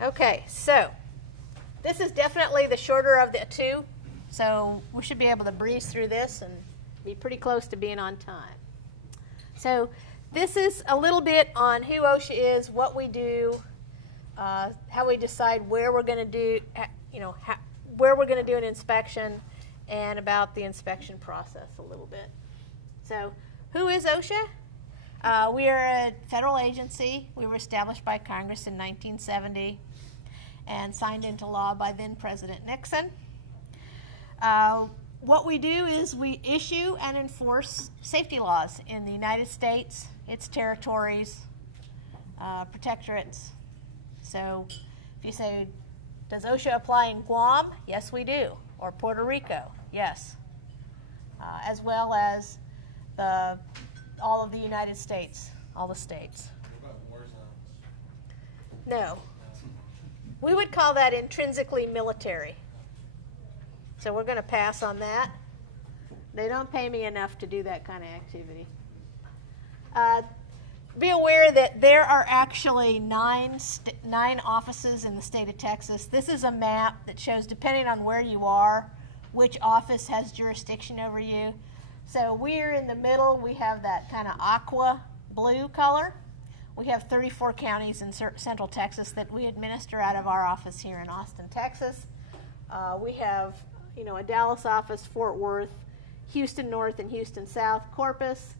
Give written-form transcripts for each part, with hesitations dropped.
Okay, so this is definitely the shorter of the two, so we should be able to breeze through this and be pretty close to being on time. So this is a little bit on who OSHA is, what we do, how we decide where we're going to do, where we're going to do an inspection, and about the inspection process a little bit. So who is OSHA? We are a federal agency. We were established by Congress in 1970 and signed into law by then President Nixon. What we do is we issue and enforce safety laws in the United States, its territories, protectorates. So if you say, does OSHA apply in Guam? Yes, we do. Or Puerto Rico? Yes. As well as all of the United States, all the states. What about war zones? No. We would call that intrinsically military. So we're going to pass on that. They don't pay me enough to do that kind of activity. Be aware that there are actually nine offices in the state of Texas. This is a map that shows, depending on where you are, which office has jurisdiction over you. So we're in the middle. We have that kind of aqua blue color. We have 34 counties in central Texas that we administer out of our office here in Austin, Texas. We have, a Dallas office, Fort Worth, Houston North and Houston South, Corpus,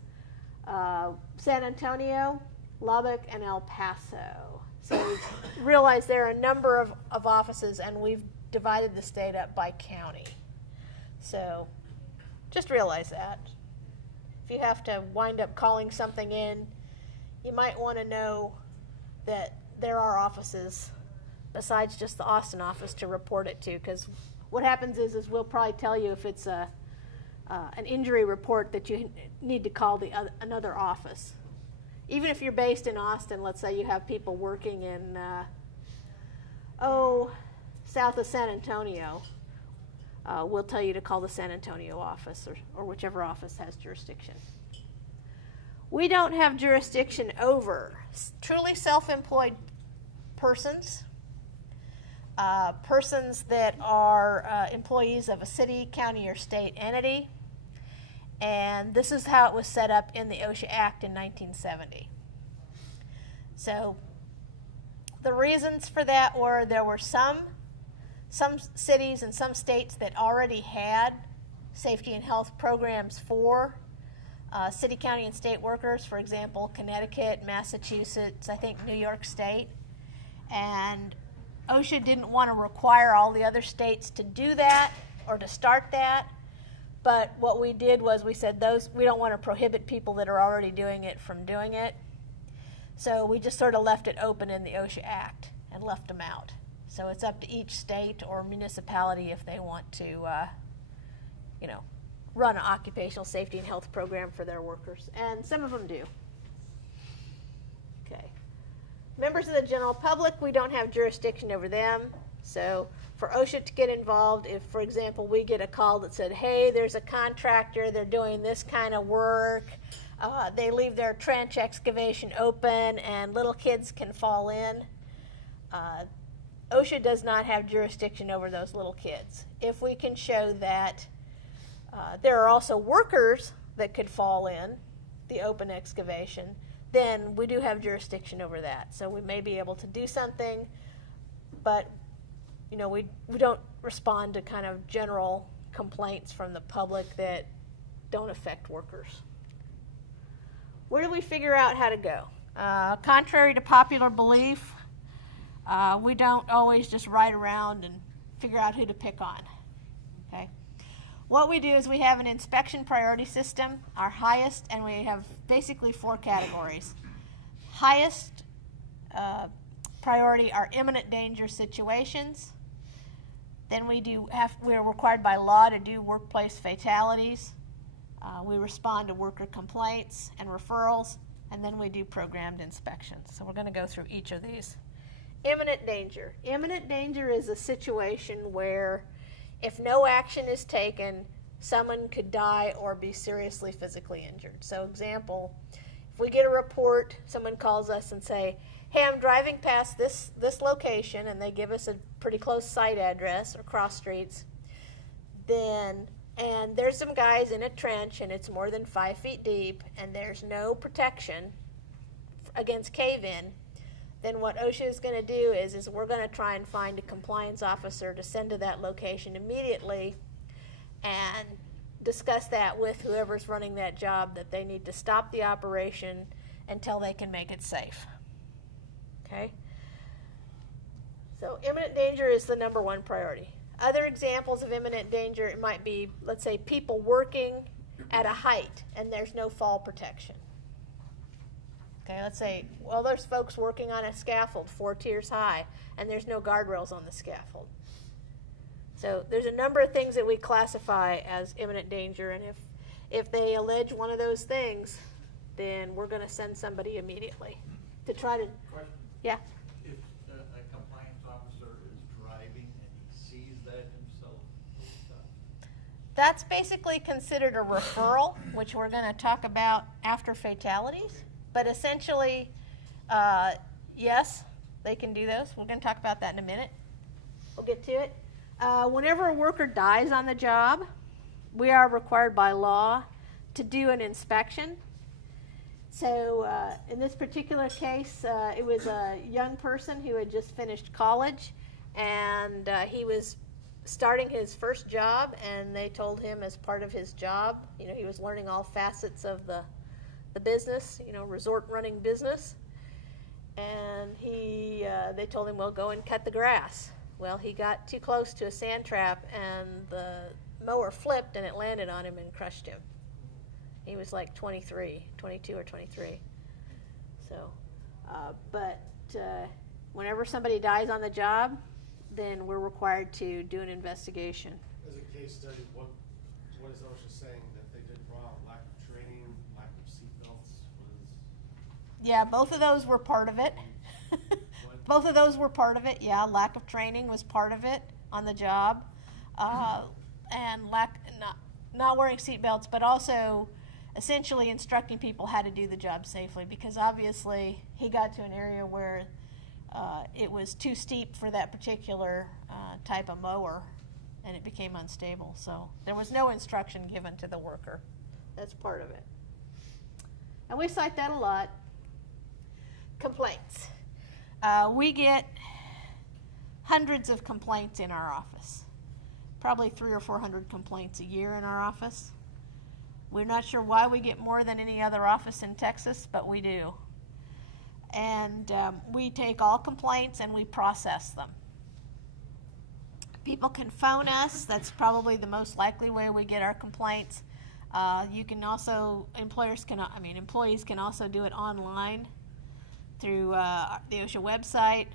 San Antonio, Lubbock, and El Paso. So you realize there are a number of offices, and we've divided the state up by county. So just realize that. If you have to wind up calling something in, you might want to know that there are offices besides just the Austin office to report it to, because what happens is we'll probably tell you if it's an injury report that you need to call another office. Even if you're based in Austin, let's say you have people working in, south of San Antonio, we'll tell you to call the San Antonio office or whichever office has jurisdiction. We don't have jurisdiction over truly self-employed persons, persons that are employees of a city, county, or state entity. And this is how it was set up in the OSHA Act in 1970. So the reasons for that were there were some cities and some states that already had safety and health programs for city, county, and state workers. For example, Connecticut, Massachusetts, I think New York State. And OSHA didn't want to require all the other states to do that or to start that. But what we did was we said we don't want to prohibit people that are already doing it from doing it. So we just sort of left it open in the OSHA Act and left them out. So it's up to each state or municipality if they want to, run an occupational safety and health program for their workers. And some of them do. Okay. Members of the general public, we don't have jurisdiction over them. So for OSHA to get involved, if, for example, we get a call that said, hey, there's a contractor, they're doing this kind of work, they leave their trench excavation open and little kids can fall in, OSHA does not have jurisdiction over those little kids. If we can show that there are also workers that could fall in the open excavation, then we do have jurisdiction over that. So we may be able to do something, but we don't respond to kind of general complaints from the public that don't affect workers. Where do we figure out how to go? Contrary to popular belief, we don't always just ride around and figure out who to pick on. Okay? What we do is we have an inspection priority system, our highest, and we have basically 4 categories. Highest priority are imminent danger situations. Then we're required by law to do workplace fatalities. We respond to worker complaints and referrals, and then we do programmed inspections. So we're going to go through each of these. Imminent danger. Imminent danger is a situation where if no action is taken, someone could die or be seriously physically injured. So example, if we get a report, someone calls us and say, hey, I'm driving past this location, and they give us a pretty close site address or cross streets, and there's some guys in a trench, and it's more than 5 feet deep, and there's no protection against cave-in, then what OSHA is going to do is we're going to try and find a compliance officer to send to that location immediately and discuss that with whoever's running that job, that they need to stop the operation until they can make it safe. Okay? So imminent danger is the number one priority. Other examples of imminent danger, it might be, let's say, people working at a height and there's no fall protection. Okay, let's say, well, there's folks working on a scaffold 4 tiers high, and there's no guardrails on the scaffold. So there's a number of things that we classify as imminent danger, and if they allege one of those things, then we're going to send somebody immediately to try to. Question. Yeah. If a compliance officer is driving and he sees that himself, That's basically considered a referral, which we're going to talk about after fatalities. But essentially, yes, they can do those. We're going to talk about that in a minute. We'll get to it. Whenever a worker dies on the job, we are required by law to do an inspection. So in this particular case, it was a young person who had just finished college, and he was starting his first job, and they told him as part of his job, he was learning all facets of the business, resort running business, and they told him, well, go and cut the grass. Well, he got too close to a sand trap, and the mower flipped, and it landed on him and crushed him. He was like 22 or 23. So, but whenever somebody dies on the job, then we're required to do an investigation. As a case study, what is OSHA saying that they did wrong? Lack of training, lack of seatbelts? Yeah, both of those were part of it. Both of those were part of it. Yeah, lack of training was part of it on the job, and not wearing seatbelts, but also essentially instructing people how to do the job safely, because obviously he got to an area where it was too steep for that particular type of mower, and it became unstable. So there was no instruction given to the worker. That's part of it. And we cite that a lot. Complaints. We get hundreds of complaints in our office. Probably 300 or 400 complaints a year in our office. We're not sure why we get more than any other office in Texas, but we do. And we take all complaints and we process them. People can phone us. That's probably the most likely way we get our complaints. You can also, employees can also do it online through the OSHA website.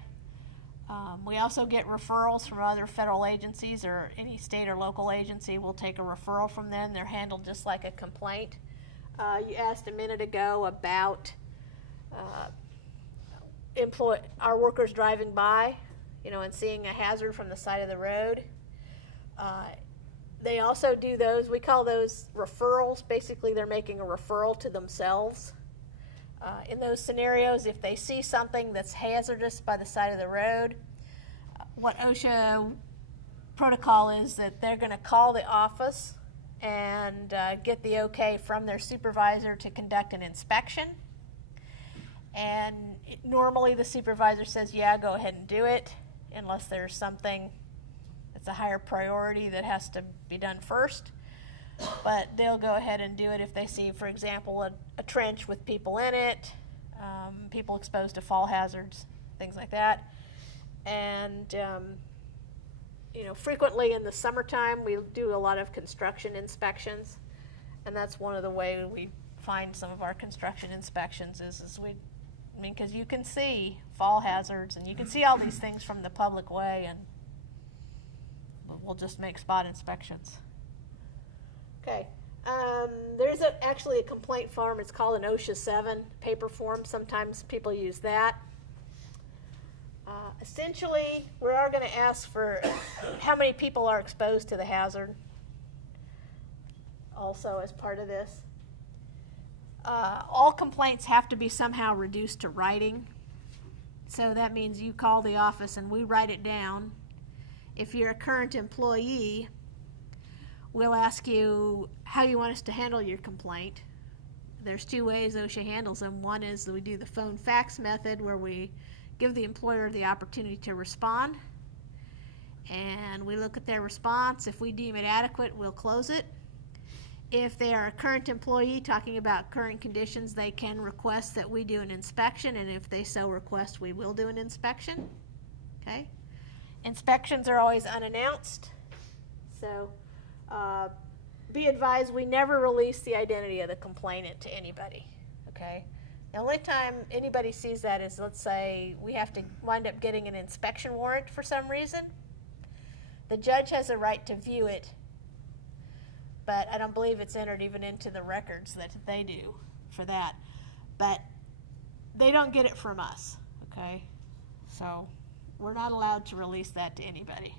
We also get referrals from other federal agencies, or any state or local agency will take a referral from them. They're handled just like a complaint. You asked a minute ago about our workers driving by, and seeing a hazard from the side of the road. They also do those, we call those referrals. Basically, they're making a referral to themselves. In those scenarios, if they see something that's hazardous by the side of the road, what OSHA protocol is that they're going to call the office and get the okay from their supervisor to conduct an inspection. And normally the supervisor says, yeah, go ahead and do it, unless there's something that's a higher priority that has to be done first. But they'll go ahead and do it if they see, for example, a trench with people in it, people exposed to fall hazards, things like that. And, frequently in the summertime, we do a lot of construction inspections. And that's one of the ways we find some of our construction inspections because you can see fall hazards and you can see all these things from the public way, and we'll just make spot inspections. Okay, there's actually a complaint form. It's called an OSHA 7 paper form. Sometimes people use that. Essentially, we are going to ask for how many people are exposed to the hazard also as part of this. All complaints have to be somehow reduced to writing. So that means you call the office and we write it down. If you're a current employee, we'll ask you how you want us to handle your complaint. There's two ways OSHA handles them. One is that we do the phone fax method, where we give the employer the opportunity to respond, and we look at their response. If we deem it adequate, we'll close it. If they are a current employee talking about current conditions, they can request that we do an inspection, and if they so request, we will do an inspection. Okay? Inspections are always unannounced, so be advised we never release the identity of the complainant to anybody. Okay? The only time anybody sees that is, let's say we have to wind up getting an inspection warrant for some reason. The judge has a right to view it, but I don't believe it's entered even into the records that they do for that. But they don't get it from us, okay? So we're not allowed to release that to anybody.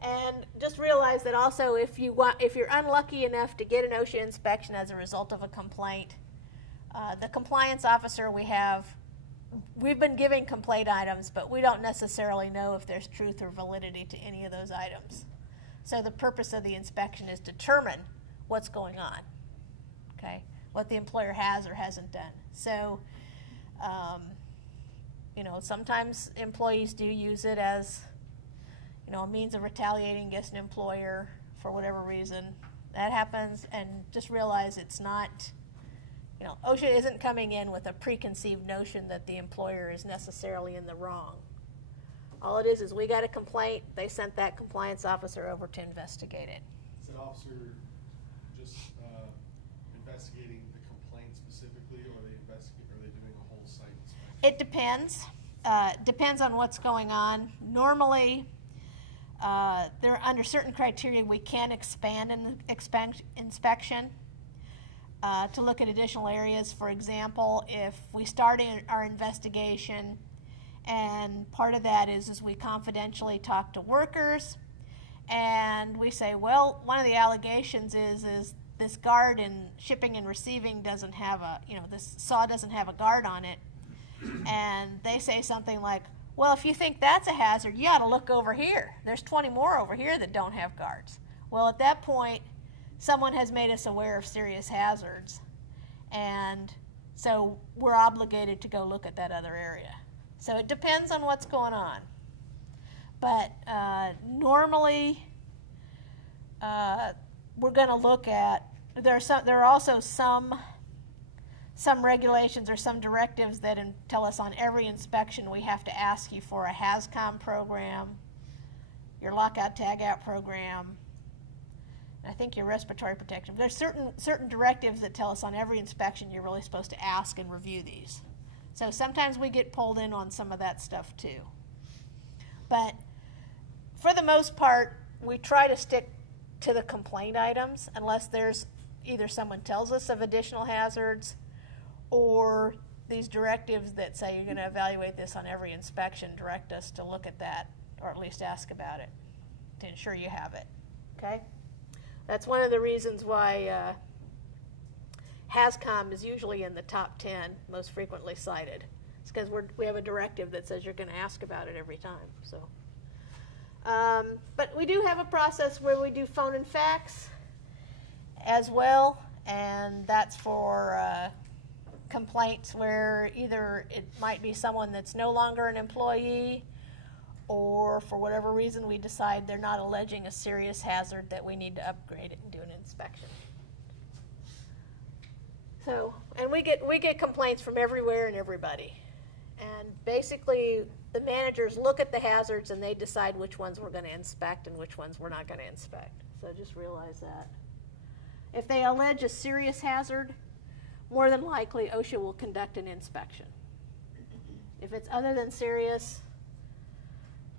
And just realize that also, if you're unlucky enough to get an OSHA inspection as a result of a complaint, the compliance officer we've been giving complaint items, but we don't necessarily know if there's truth or validity to any of those items. So the purpose of the inspection is to determine what's going on, okay? What the employer has or hasn't done. So, sometimes employees do use it as, a means of retaliating against an employer for whatever reason. That happens, and just realize it's not, OSHA isn't coming in with a preconceived notion that the employer is necessarily in the wrong. All it is we got a complaint, they sent that compliance officer over to investigate it. Is that officer just investigating the complaint specifically, or are they doing a whole site inspection? It depends. Depends on what's going on. Normally, there under certain criteria we can expand an inspection to look at additional areas. For example, if we start our investigation, and part of that is we confidentially talk to workers, and we say, well, one of the allegations is this guard in shipping and receiving doesn't have this saw doesn't have a guard on it, and they say something like, well, if you think that's a hazard, you ought to look over here. There's 20 more over here that don't have guards. Well, at that point, someone has made us aware of serious hazards, and so we're obligated to go look at that other area. So it depends on what's going on. But normally, we're going to look at, there are also some regulations or some directives that tell us on every inspection we have to ask you for a HAZCOM program, your lockout tagout program, I think your respiratory protection. There's certain directives that tell us on every inspection you're really supposed to ask and review these. So sometimes we get pulled in on some of that stuff too. But for the most part, we try to stick to the complaint items unless there's either someone tells us of additional hazards or these directives that say you're going to evaluate this on every inspection direct us to look at that, or at least ask about it to ensure you have it. Okay? That's one of the reasons why HAZCOM is usually in the top 10 most frequently cited. It's because we have a directive that says you're going to ask about it every time. So, but we do have a process where we do phone and fax as well, and that's for complaints where either it might be someone that's no longer an employee, or for whatever reason we decide they're not alleging a serious hazard that we need to upgrade it and do an inspection. So, and we get complaints from everywhere and everybody. And basically, the managers look at the hazards and they decide which ones we're going to inspect and which ones we're not going to inspect. So just realize that. If they allege a serious hazard, more than likely OSHA will conduct an inspection. If it's other than serious,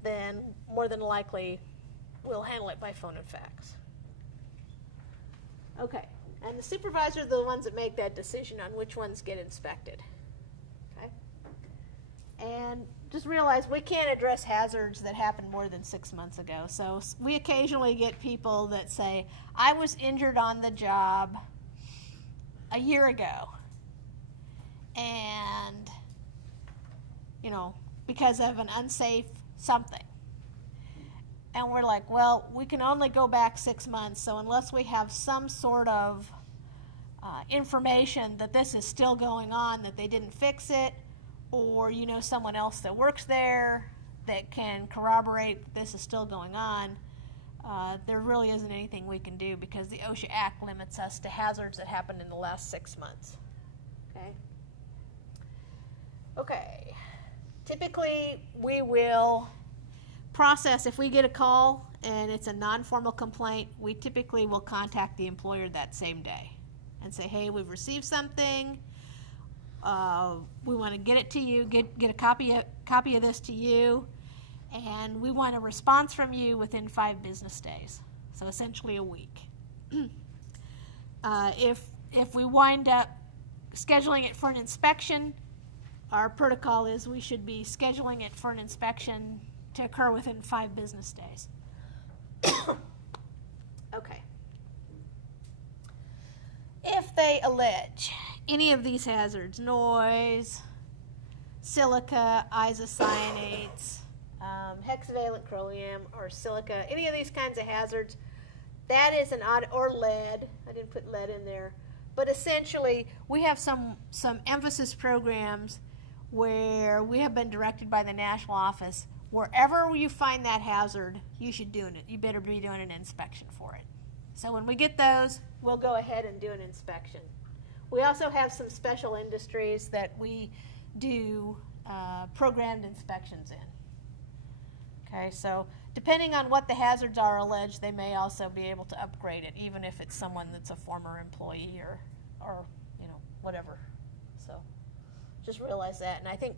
then more than likely we'll handle it by phone and fax. Okay. And the supervisors are the ones that make that decision on which ones get inspected. Okay? And just realize we can't address hazards that happened more than 6 months ago. So we occasionally get people that say, I was injured on the job a year ago. And because of an unsafe something. And we're like, well, we can only go back 6 months, so unless we have some sort of information that this is still going on, that they didn't fix it, or someone else that works there that can corroborate that this is still going on, there really isn't anything we can do because the OSHA Act limits us to hazards that happened in the last 6 months. Okay. Typically, we will process, if we get a call and it's a non-formal complaint, we typically will contact the employer that same day and say, hey, we've received something. We want to get it to you, get a copy of this to you, and we want a response from you within 5 business days. So essentially a week. If we wind up scheduling it for an inspection, our protocol is we should be scheduling it for an inspection to occur within 5 business days. Okay. If they allege any of these hazards, noise, silica, isocyanates, hexavalent chromium, or silica, any of these kinds of hazards, that is an audit, or lead. I didn't put lead in there. But essentially, we have some emphasis programs where we have been directed by the national office, wherever you find that hazard, you better be doing an inspection for it. So when we get those, we'll go ahead and do an inspection. We also have some special industries that we do programmed inspections in. Okay, so depending on what the hazards are alleged, they may also be able to upgrade it, even if it's someone that's a former employee or whatever. So just realize that. And I think,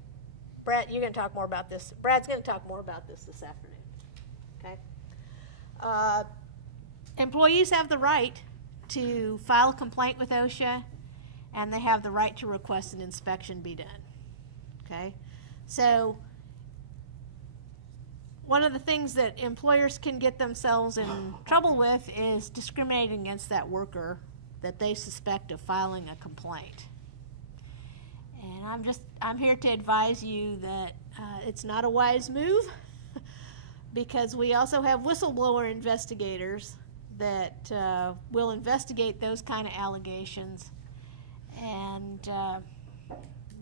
Brad, you're going to talk more about this. Brad's going to talk more about this afternoon. Okay. Employees have the right to file a complaint with OSHA, and they have the right to request an inspection be done. Okay. So one of the things that employers can get themselves in trouble with is discriminating against that worker that they suspect of filing a complaint. And I'm here to advise you that it's not a wise move because we also have whistleblower investigators that will investigate those kind of allegations. And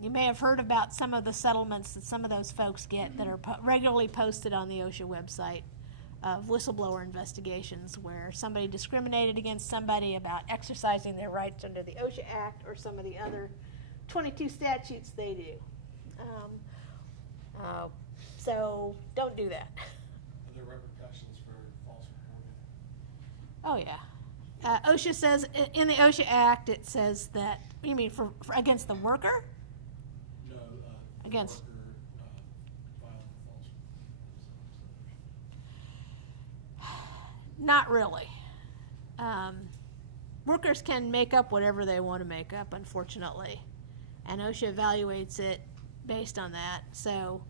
you may have heard about some of the settlements that some of those folks get that are regularly posted on the OSHA website of whistleblower investigations, where somebody discriminated against somebody about exercising their rights under the OSHA Act or some of the other 22 statutes they do. So don't do that. Are there repercussions for false reporting? Oh yeah. OSHA says, in the OSHA Act, it says that, you mean for against the worker? No, against. The worker filing false reports. Not really. Workers can make up whatever they want to make up, unfortunately. And OSHA evaluates it based on that. So,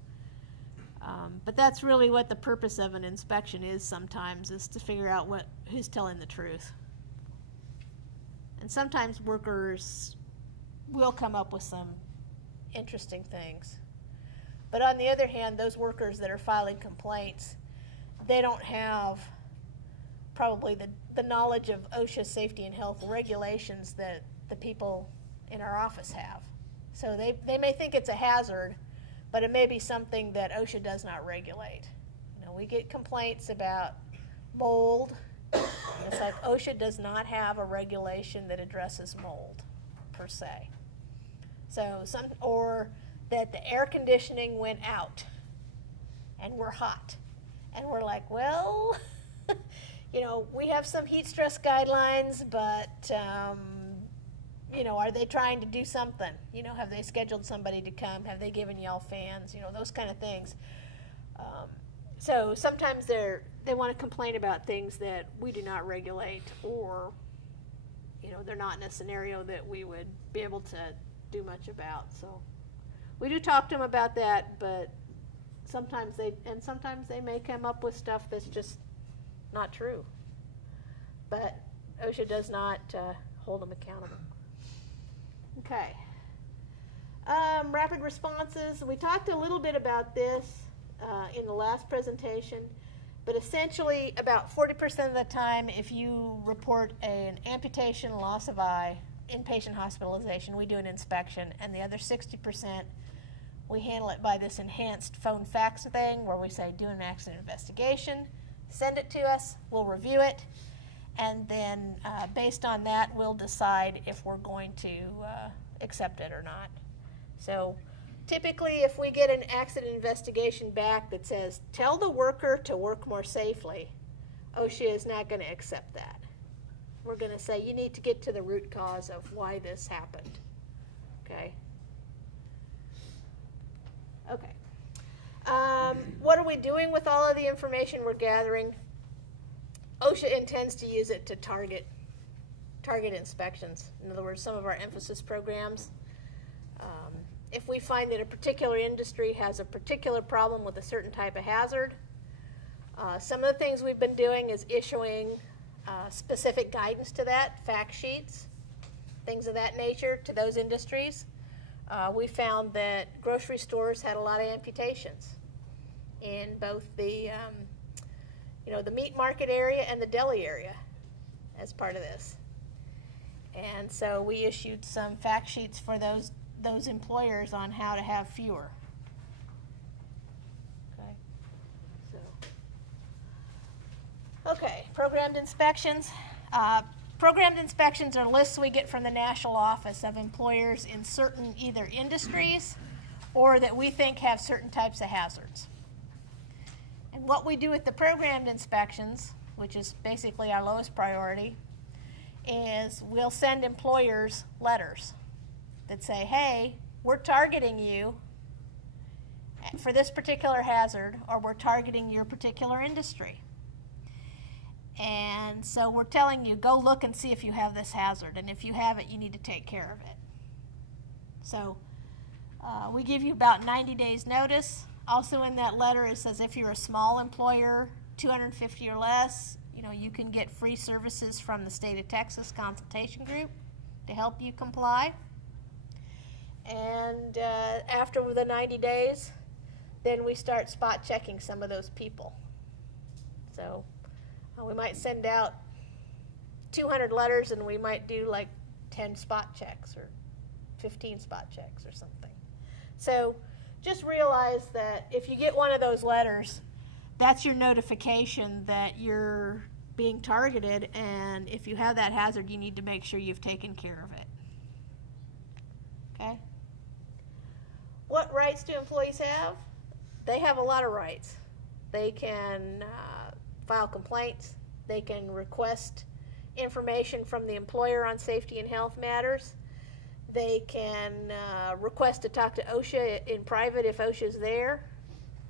but that's really what the purpose of an inspection is sometimes, is to figure out who's telling the truth. And sometimes workers will come up with some interesting things. But on the other hand, those workers that are filing complaints, they don't have probably the knowledge of OSHA safety and health regulations that the people in our office have. So they may think it's a hazard, but it may be something that OSHA does not regulate. We get complaints about mold. It's like OSHA does not have a regulation that addresses mold, per se. So or that the air conditioning went out and we're hot. And we're like, well, we have some heat stress guidelines, but, are they trying to do something? Have they scheduled somebody to come? Have they given y'all fans? Those kind of things. So sometimes they want to complain about things that we do not regulate, or, they're not in a scenario that we would be able to do much about. So we do talk to them about that, but sometimes they may come up with stuff that's just not true. But OSHA does not hold them accountable. Okay. Rapid responses, we talked a little bit about this in the last presentation, but essentially about 40% of the time if you report an amputation, loss of eye, inpatient hospitalization, we do an inspection, and the other 60% we handle it by this enhanced phone fax thing where we say do an accident investigation, send it to us, we'll review it, and then based on that we'll decide if we're going to accept it or not. So typically if we get an accident investigation back that says tell the worker to work more safely, OSHA is not going to accept that. We're going to say you need to get to the root cause of why this happened. Okay? Okay. What are we doing with all of the information we're gathering? OSHA intends to use it to target inspections. In other words, some of our emphasis programs. If we find that a particular industry has a particular problem with a certain type of hazard, some of the things we've been doing is issuing specific guidance to that, fact sheets, things of that nature to those industries. We found that grocery stores had a lot of amputations in both the the meat market area and the deli area as part of this. And so we issued some fact sheets for those employers on how to have fewer. Okay. Okay, programmed inspections. Programmed inspections are lists we get from the national office of employers in certain either industries or that we think have certain types of hazards. And what we do with the programmed inspections, which is basically our lowest priority, is we'll send employers letters that say, hey, we're targeting you for this particular hazard, or we're targeting your particular industry. And so we're telling you, go look and see if you have this hazard, and if you have it, you need to take care of it. So we give you about 90 days notice. Also in that letter it says if you're a small employer, 250 or less, you can get free services from the state of Texas consultation group to help you comply. And after the 90 days, then we start spot checking some of those people. So we might send out 200 letters and we might do like 10 spot checks or 15 spot checks or something. So just realize that if you get one of those letters, that's your notification that you're being targeted, and if you have that hazard, you need to make sure you've taken care of it. Okay? What rights do employees have? They have a lot of rights. They can file complaints. They can request information from the employer on safety and health matters. They can request to talk to OSHA in private if OSHA's there.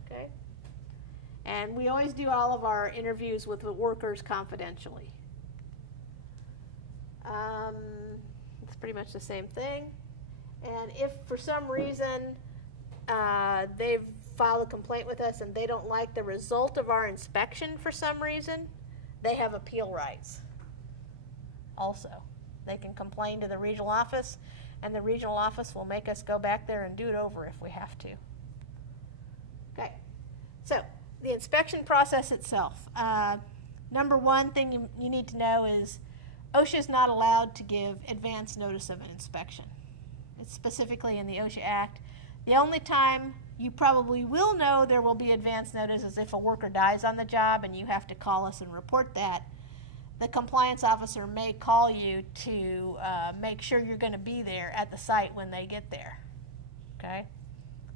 Okay? And we always do all of our interviews with the workers confidentially. It's pretty much the same thing. And if for some reason they've filed a complaint with us and they don't like the result of our inspection for some reason, they have appeal rights also. They can complain to the regional office, and the regional office will make us go back there and do it over if we have to. Okay, so the inspection process itself. Number one thing you need to know is OSHA is not allowed to give advance notice of an inspection. It's specifically in the OSHA Act. The only time you probably will know there will be advance notice is if a worker dies on the job and you have to call us and report that. The compliance officer may call you to make sure you're going to be there at the site when they get there. Okay?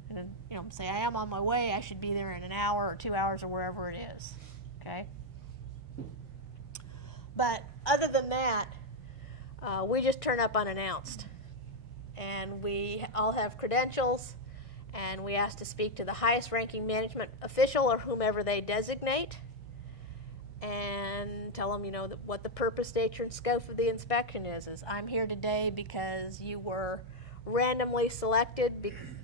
And then, say, I am on my way, I should be there in an hour or 2 hours or wherever it is. Okay? But other than that, we just turn up unannounced. And we all have credentials, and we ask to speak to the highest ranking management official or whomever they designate, and tell them, what the purpose, nature, and scope of the inspection is I'm here today because you were randomly selected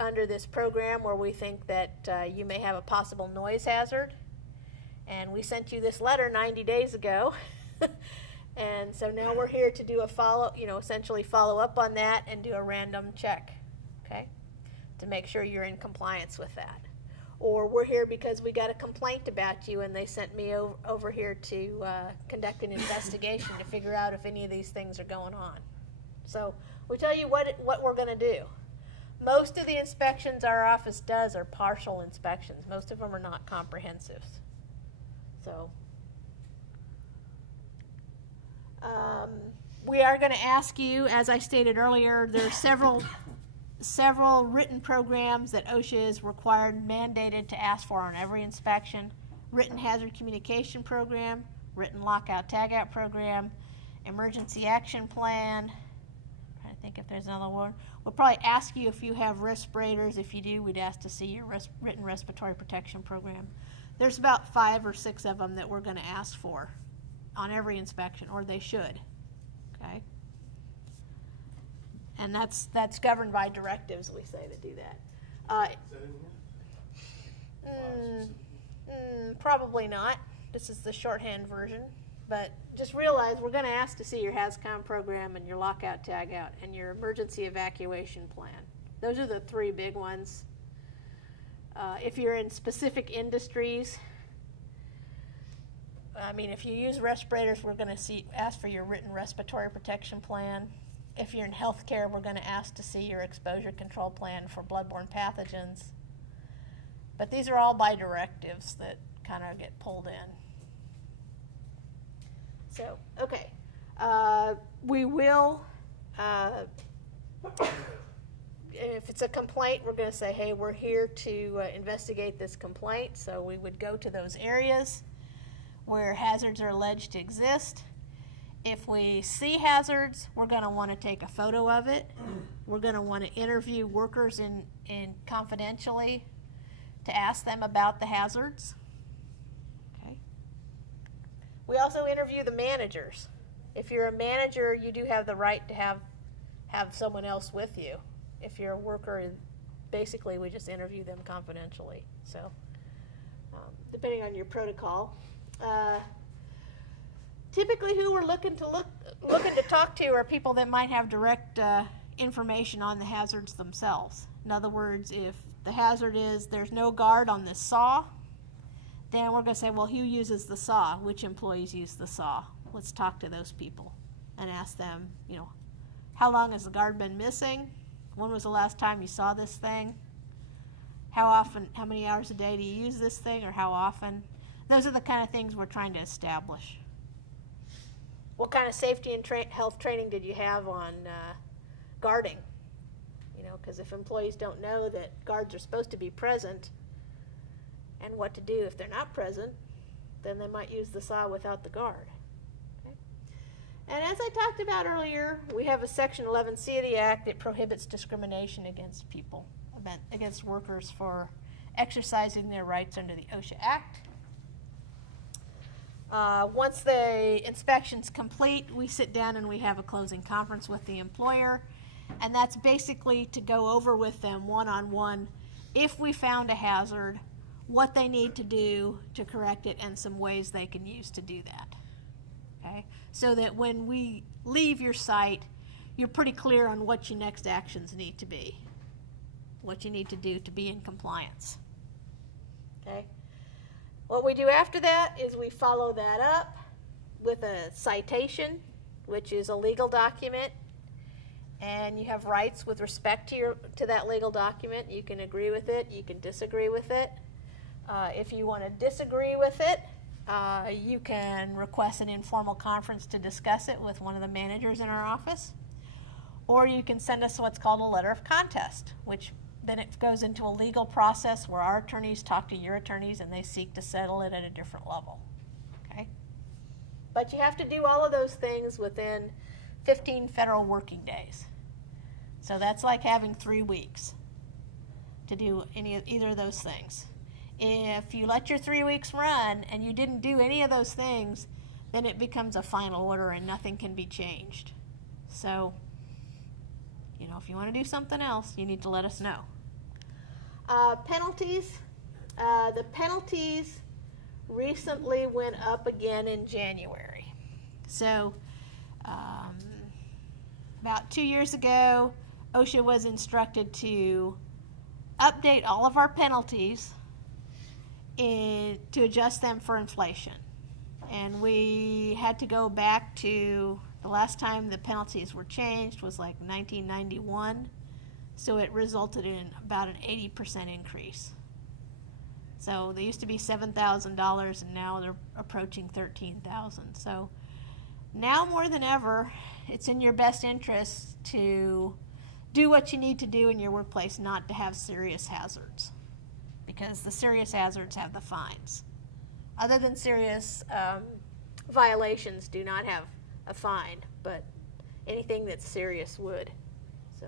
under this program where we think that you may have a possible noise hazard, and we sent you this letter 90 days ago. And so now we're here to do a essentially follow up on that and do a random check. Okay? to make sure you're in compliance with that. Or we're here because we got a complaint about you and they sent me over here to conduct an investigation to figure out if any of these things are going on. So we tell you what we're going to do. Most of the inspections our office does are partial inspections. Most of them are not comprehensive. So we are going to ask you, as I stated earlier, there are several written programs that OSHA is required, mandated to ask for on every inspection. Written hazard communication program, written lockout tagout program, emergency action plan. I'm trying to think if there's another one. We'll probably ask you if you have respirators. If you do, we'd ask to see your written respiratory protection program. There's about 5 or 6 of them that we're going to ask for on every inspection, or they should. Okay? And that's governed by directives, we say, to do that. Is that in here? Probably not. This is the shorthand version. But just realize we're going to ask to see your HAZCOM program and your lockout tagout and your emergency evacuation plan. Those are the 3 big ones. If you're in specific industries, I mean, if you use respirators, we're going to ask for your written respiratory protection plan. If you're in healthcare, we're going to ask to see your exposure control plan for bloodborne pathogens. But these are all by directives that kind of get pulled in. So, okay. We will, if it's a complaint, we're going to say, hey, we're here to investigate this complaint. So we would go to those areas where hazards are alleged to exist. If we see hazards, we're going to want to take a photo of it. We're going to want to interview workers in confidentially to ask them about the hazards. Okay. We also interview the managers. If you're a manager, you do have the right to have someone else with you. If you're a worker, basically we just interview them confidentially. So, depending on your protocol. Typically, who we're looking to talk to are people that might have direct information on the hazards themselves. In other words, if the hazard is there's no guard on this saw, then we're going to say, well, who uses the saw? Which employees use the saw? Let's talk to those people and ask them, how long has the guard been missing? When was the last time you saw this thing? How often, how many hours a day do you use this thing, or how often? Those are the kind of things we're trying to establish. What kind of safety and health training did you have on guarding? Because if employees don't know that guards are supposed to be present and what to do if they're not present, then they might use the saw without the guard. Okay? And as I talked about earlier, we have a Section 11C of the Act that prohibits discrimination against people, against workers for exercising their rights under the OSHA Act. Once the inspection's complete, we sit down and we have a closing conference with the employer, and that's basically to go over with them one-on-one if we found a hazard, what they need to do to correct it, and some ways they can use to do that. Okay? So that when we leave your site, you're pretty clear on what your next actions need to be, what you need to do to be in compliance. Okay? What we do after that is we follow that up with a citation, which is a legal document, and you have rights with respect to that legal document. You can agree with it, you can disagree with it. If you want to disagree with it, you can request an informal conference to discuss it with one of the managers in our office, or you can send us what's called a letter of contest, which then it goes into a legal process where our attorneys talk to your attorneys and they seek to settle it at a different level. Okay? But you have to do all of those things within 15 federal working days. So that's like having 3 weeks to do either of those things. If you let your 3 weeks run and you didn't do any of those things, then it becomes a final order and nothing can be changed. So, if you want to do something else, you need to let us know. Penalties. The penalties recently went up again in January. So, about 2 years ago, OSHA was instructed to update all of our penalties to adjust them for inflation. And we had to go back to the last time the penalties were changed was like 1991. So it resulted in about an 80% increase. So they used to be $7,000 and now they're approaching $13,000. So now more than ever, it's in your best interest to do what you need to do in your workplace not to have serious hazards, because the serious hazards have the fines. Other than serious violations do not have a fine, but anything that's serious would. So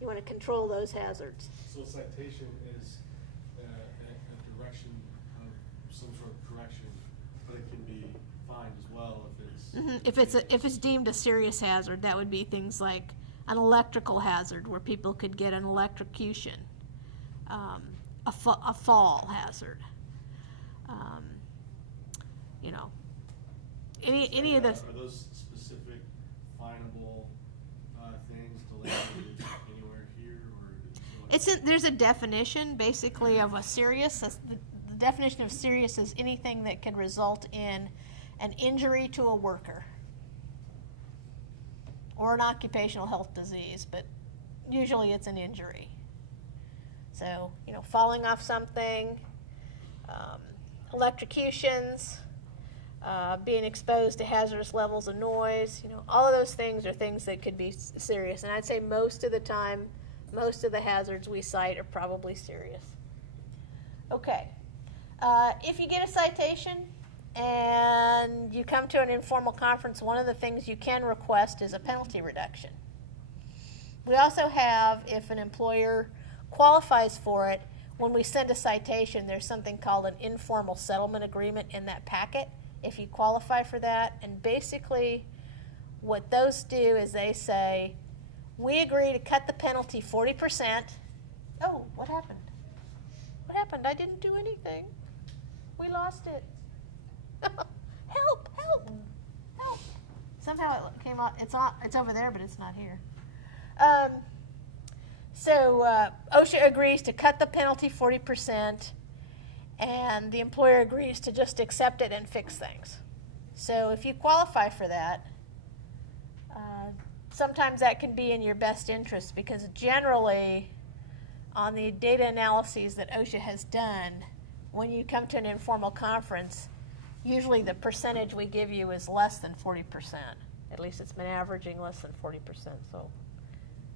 you want to control those hazards. So a citation is a direction of some sort of correction, but it can be fined as well if it's... If it's deemed a serious hazard, that would be things like an electrical hazard where people could get an electrocution, a fall hazard, any of this. Are those specific finable things delineated anywhere here, or? There's a definition basically of a serious. The definition of serious is anything that could result in an injury to a worker or an occupational health disease, but usually it's an injury. So, falling off something, electrocutions, being exposed to hazardous levels of noise, all of those things are things that could be serious. And I'd say most of the time, most of the hazards we cite are probably serious. Okay. If you get a citation and you come to an informal conference, one of the things you can request is a penalty reduction. We also have, if an employer qualifies for it, when we send a citation, there's something called an informal settlement agreement in that packet, if you qualify for that. And basically what those do is they say, we agree to cut the penalty 40%. Oh, what happened? What happened? I didn't do anything. We lost it. Help, help, help. Somehow it came out, it's over there, but it's not here. So OSHA agrees to cut the penalty 40%, and the employer agrees to just accept it and fix things. So if you qualify for that, sometimes that can be in your best interest, because generally on the data analyses that OSHA has done, when you come to an informal conference, usually the percentage we give you is less than 40%. At least it's been averaging less than 40%. So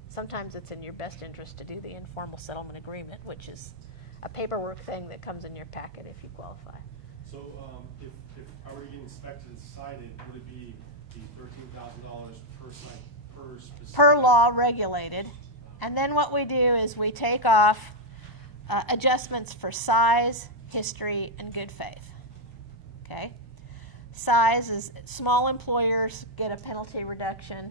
sometimes it's in your best interest to do the informal settlement agreement, which is a paperwork thing that comes in your packet if you qualify. So if I were to get inspected and cited, would it be the $13,000 per site, per specific? Per law regulated. And then what we do is we take off adjustments for size, history, and good faith. Okay? Size is small employers get a penalty reduction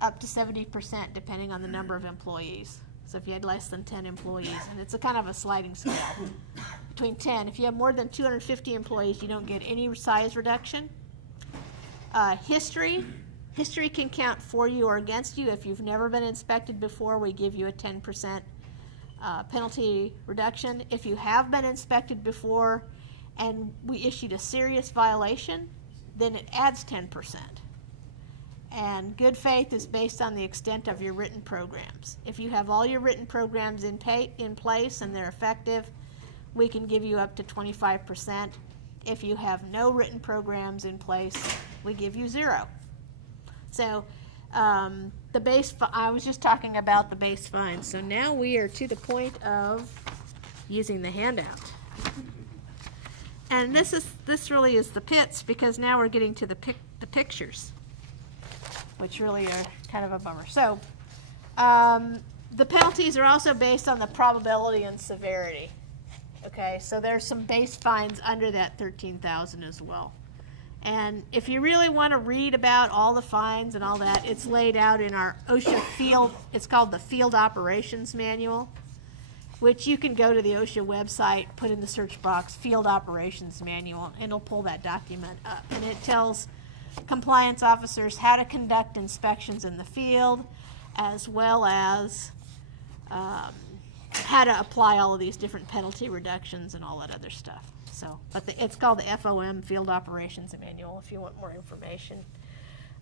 up to 70% depending on the number of employees. So if you had less than 10 employees, and it's a kind of a sliding scale between 10. If you have more than 250 employees, you don't get any size reduction. History can count for you or against you. If you've never been inspected before, we give you a 10% penalty reduction. If you have been inspected before and we issued a serious violation, then it adds 10%. And good faith is based on the extent of your written programs. If you have all your written programs in place and they're effective, we can give you up to 25%. If you have no written programs in place, we give you 0. So the base, I was just talking about the base fine. So now we are to the point of using the handout. And this really is the pits, because now we're getting to the pictures, which really are kind of a bummer. So the penalties are also based on the probability and severity. Okay, so there's some base fines under that $13,000 as well. And if you really want to read about all the fines and all that, it's laid out in our OSHA field, it's called the Field Operations Manual, which you can go to the OSHA website, put in the search box, Field Operations Manual, and it'll pull that document up. And it tells compliance officers how to conduct inspections in the field, as well as how to apply all of these different penalty reductions and all that other stuff. So, but it's called the FOM Field Operations Manual if you want more information.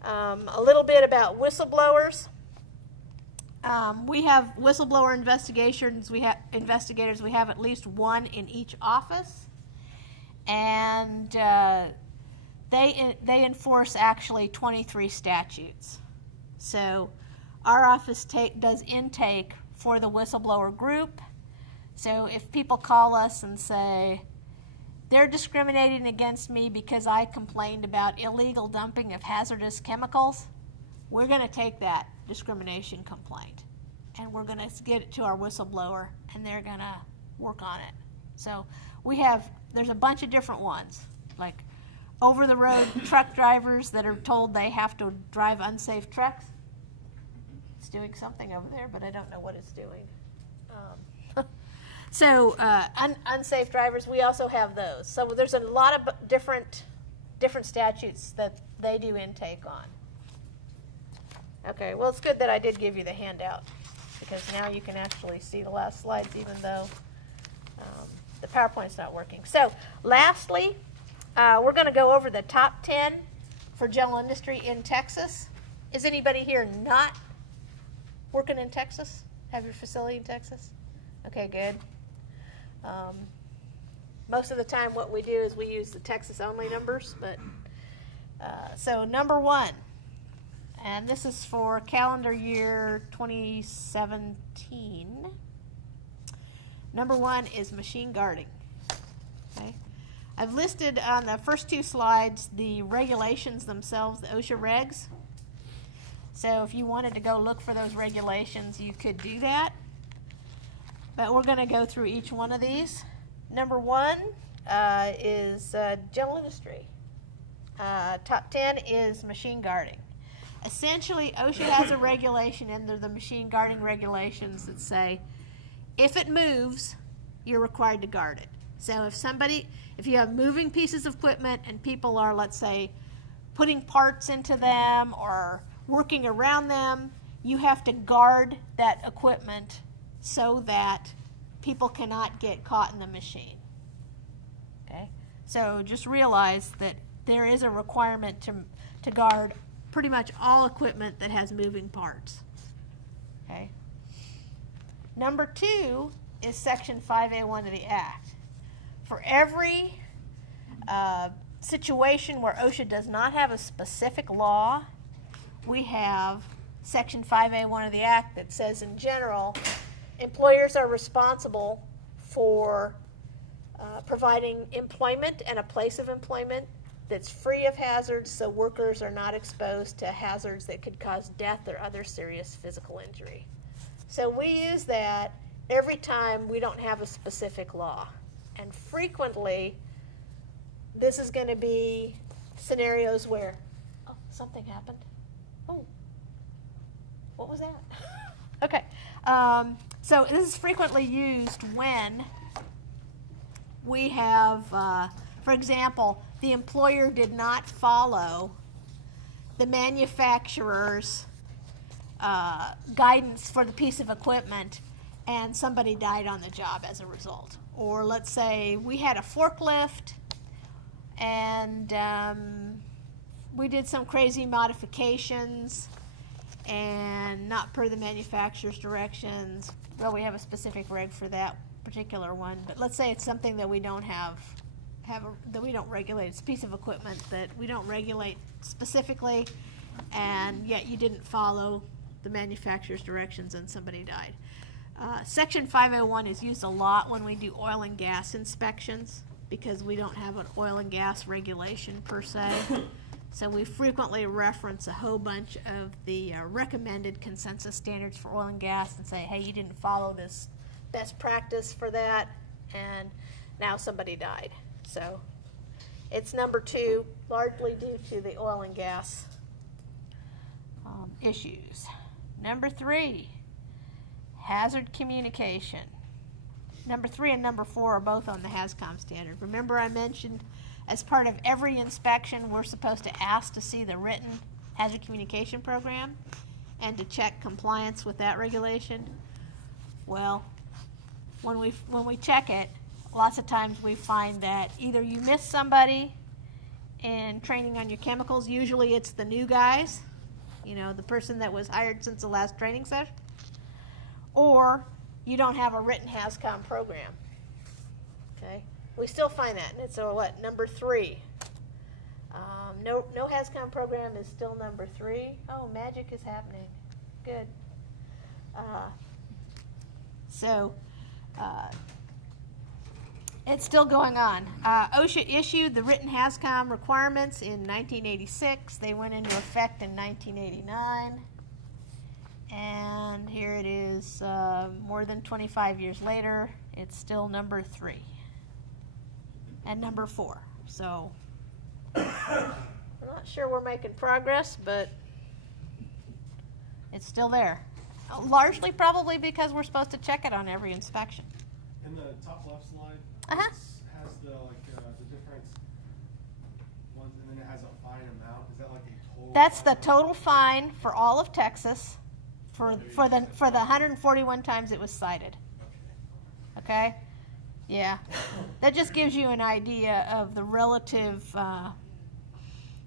A little bit about whistleblowers. We have whistleblower investigations. We have investigators. We have at least one in each office, and they enforce actually 23 statutes. So our office does intake for the whistleblower group. So if people call us and say they're discriminating against me because I complained about illegal dumping of hazardous chemicals, we're going to take that discrimination complaint and we're going to get it to our whistleblower and they're going to work on it. So there's a bunch of different ones, like over-the-road truck drivers that are told they have to drive unsafe trucks. It's doing something over there, but I don't know what it's doing. So unsafe drivers, we also have those. So there's a lot of different statutes that they do intake on. Okay, well, it's good that I did give you the handout because now you can actually see the last slides even though the PowerPoint's not working. So lastly, we're going to go over the top 10 for general industry in Texas. Is anybody here not working in Texas? Have your facility in Texas? Okay, good. Most of the time what we do is we use the Texas only numbers, but so number 1, and this is for calendar year 2017. Number 1 is machine guarding. Okay. I've listed on the first 2 slides the regulations themselves, the OSHA regs. So if you wanted to go look for those regulations, you could do that. But we're going to go through each one of these. Number 1 is general industry. Top 10 is machine guarding. Essentially, OSHA has a regulation under the machine guarding regulations that say, if it moves, you're required to guard it. So if you have moving pieces of equipment and people are, let's say, putting parts into them or working around them, you have to guard that equipment so that people cannot get caught in the machine. Okay? So just realize that there is a requirement to guard pretty much all equipment that has moving parts. Okay? Number 2 is Section 5A1 of the Act. For every situation where OSHA does not have a specific law, we have Section 5A1 of the Act that says, in general, employers are responsible for providing employment and a place of employment that's free of hazards so workers are not exposed to hazards that could cause death or other serious physical injury. So we use that every time we don't have a specific law. And frequently, this is going to be scenarios where, oh, something happened. Oh, what was that? Okay. So this is frequently used when we have, for example, the employer did not follow the manufacturer's guidance for the piece of equipment and somebody died on the job as a result. Or let's say we had a forklift and we did some crazy modifications and not per the manufacturer's directions. Well, we have a specific reg for that particular one, but let's say it's something that we don't that we don't regulate. It's a piece of equipment that we don't regulate specifically, and yet you didn't follow the manufacturer's directions and somebody died. Section 501 is used a lot when we do oil and gas inspections because we don't have an oil and gas regulation per se. So we frequently reference a whole bunch of the recommended consensus standards for oil and gas and say, hey, you didn't follow this best practice for that, and now somebody died. So it's number 2, largely due to the oil and gas issues. Number 3, hazard communication. Number 3 and number 4 are both on the HAZCOM standard. Remember I mentioned as part of every inspection we're supposed to ask to see the written hazard communication program and to check compliance with that regulation? Well, when we check it, lots of times we find that either you missed somebody in training on your chemicals. Usually it's the new guys, you know, the person that was hired since the last training session, or you don't have a written HAZCOM program. Okay, we still find that, and it's what, number 3. No HAZCOM program is still number 3. Oh, magic is happening. Good. It's still going on. OSHA issued the written HAZCOM requirements in 1986. They went into effect in 1989. And here it is, more than 25 years later, it's still number 3 and number 4. So I'm not sure we're making progress, but it's still there. Largely probably because we're supposed to check it on every inspection. In the top left slide, Uh-huh. it has the different ones, and then it has a fine amount. Is that like a total? That's the fine? total fine for all of Texas for the 141 times it was cited. Okay? Yeah. That just gives you an idea of the relative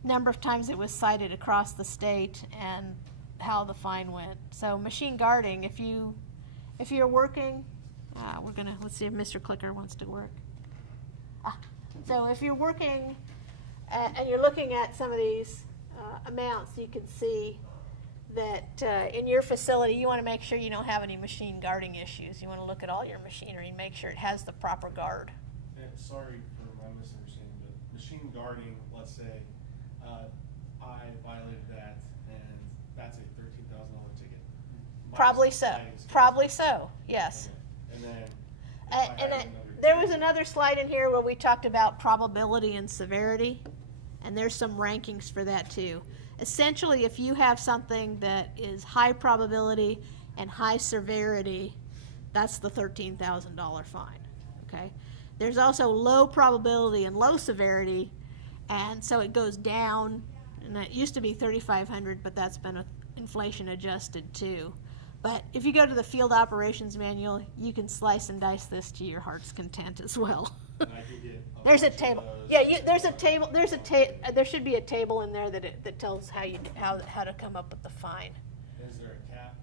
number of times it was cited across the state and how the fine went. So machine guarding, if you're working, let's see if Mr. Clicker wants to work. So if you're working and you're looking at some of these amounts, you can see that in your facility you want to make sure you don't have any machine guarding issues. You want to look at all your machinery and make sure it has the proper guard. Sorry for my misunderstanding, but machine guarding, let's say, I violated that, and that's a $13,000 ticket. Probably so. Probably so. Yes. Okay. And then There was another slide in here where we talked about probability and severity, and there's some rankings for that too. Essentially, if you have something that is high probability and high severity, that's the $13,000 fine. Okay. There's also low probability and low severity, and so it goes down. And it used to be $3,500, but that's been inflation adjusted too. But if you go to the field operations manual, you can slice and dice this to your heart's content as well. And I can get There's a bunch of table. those. Yeah, there's a table. There should be a table in there that tells how to come up with the fine. Is there a cap?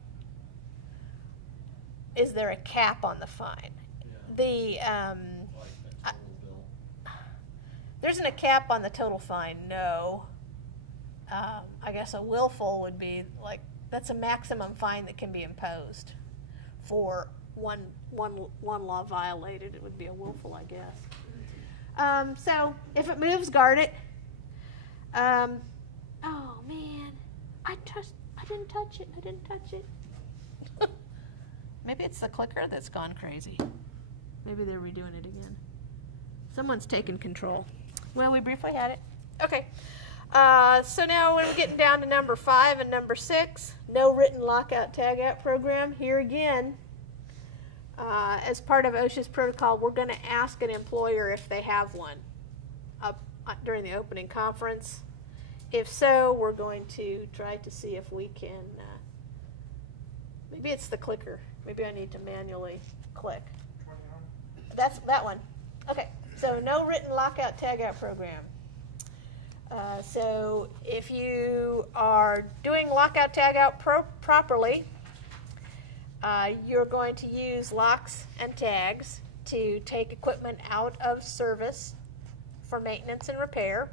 Is there a cap on the fine? Yeah. Like a total bill? There isn't a cap on the total fine. No. I guess a willful would be like, that's a maximum fine that can be imposed for one law violated. It would be a willful, I guess. So if it moves, guard it. Oh man, I didn't touch it. Maybe it's the clicker that's gone crazy. Maybe they're redoing it again. Someone's taken control. Well, we briefly had it. Okay. So now we're getting down to number 5 and number 6. No written lockout tagout program. Here again, as part of OSHA's protocol, we're going to ask an employer if they have one during the opening conference. If so, we're going to try to see if we can, maybe it's the clicker. Maybe I need to manually click. That's that one. Okay, so no written lockout tagout program. So if you are doing lockout tagout properly, you're going to use locks and tags to take equipment out of service for maintenance and repair.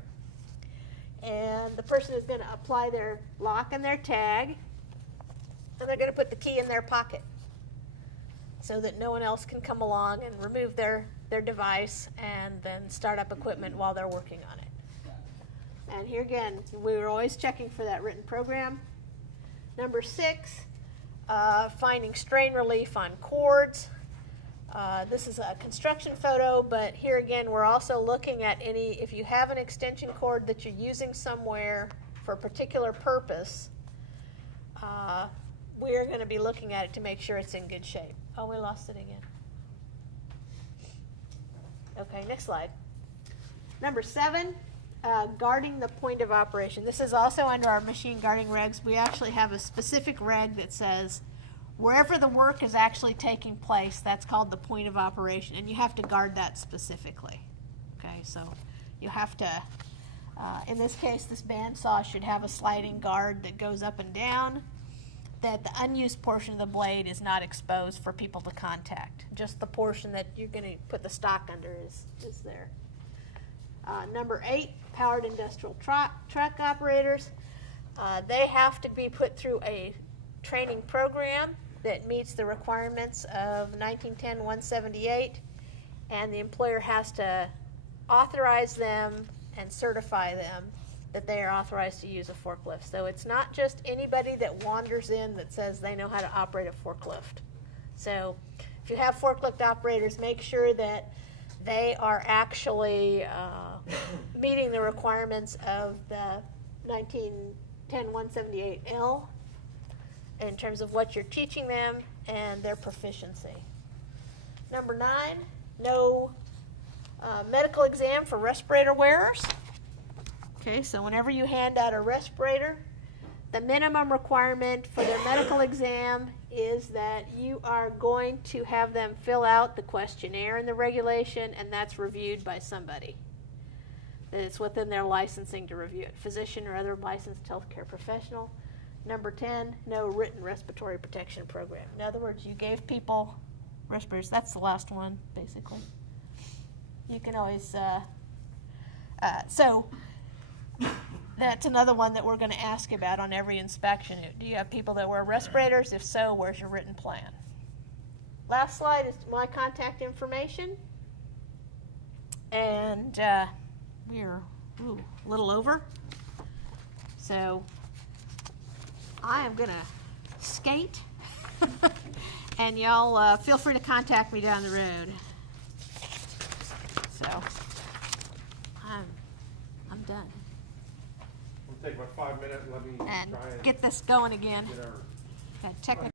And the person is going to apply their lock and their tag, and they're going to put the key in their pocket so that no one else can come along and remove their device and then start up equipment while they're working on it. And here again, we were always checking for that written program. Number 6, finding strain relief on cords. This is a construction photo, but here again, we're also looking at if you have an extension cord that you're using somewhere for a particular purpose, we're going to be looking at it to make sure it's in good shape. Oh, we lost it again. Okay, next slide. Number 7. Guarding the point of operation. This is also under our machine guarding regs. We actually have a specific reg that says Wherever the work is actually taking place, that's called the point of operation, and you have to guard that specifically. Okay, so you have to, in this case, this bandsaw should have a sliding guard that goes up and down, that the unused portion of the blade is not exposed for people to contact. Just the portion that you're going to put the stock under is there. Number 8, powered industrial truck operators. They have to be put through a training program that meets the requirements of 1910-178, and the employer has to authorize them and certify them that they are authorized to use a forklift. So it's not just anybody that wanders in that says they know how to operate a forklift. So if you have forklift operators, make sure that they are actually meeting the requirements of the 1910-178L in terms of what you're teaching them and their proficiency. Number 9, no medical exam for respirator wearers. Okay, so whenever you hand out a respirator, the minimum requirement for their medical exam is that you are going to have them fill out the questionnaire in the regulation, and that's reviewed by somebody. That it's within their licensing to review it, physician or other licensed healthcare professional. Number 10, no written respiratory protection program. In other words, you gave people respirators. That's the last one, basically. You can always, so that's another one that we're going to ask about on every inspection. Do you have people that wear respirators? If so, where's your written plan? Last slide is my contact information. And we're a little over. So I am going to skate. And y'all feel free to contact me down the road. So I'm done. We'll take about 5 minutes and let me And try and get this going again. get our Got technical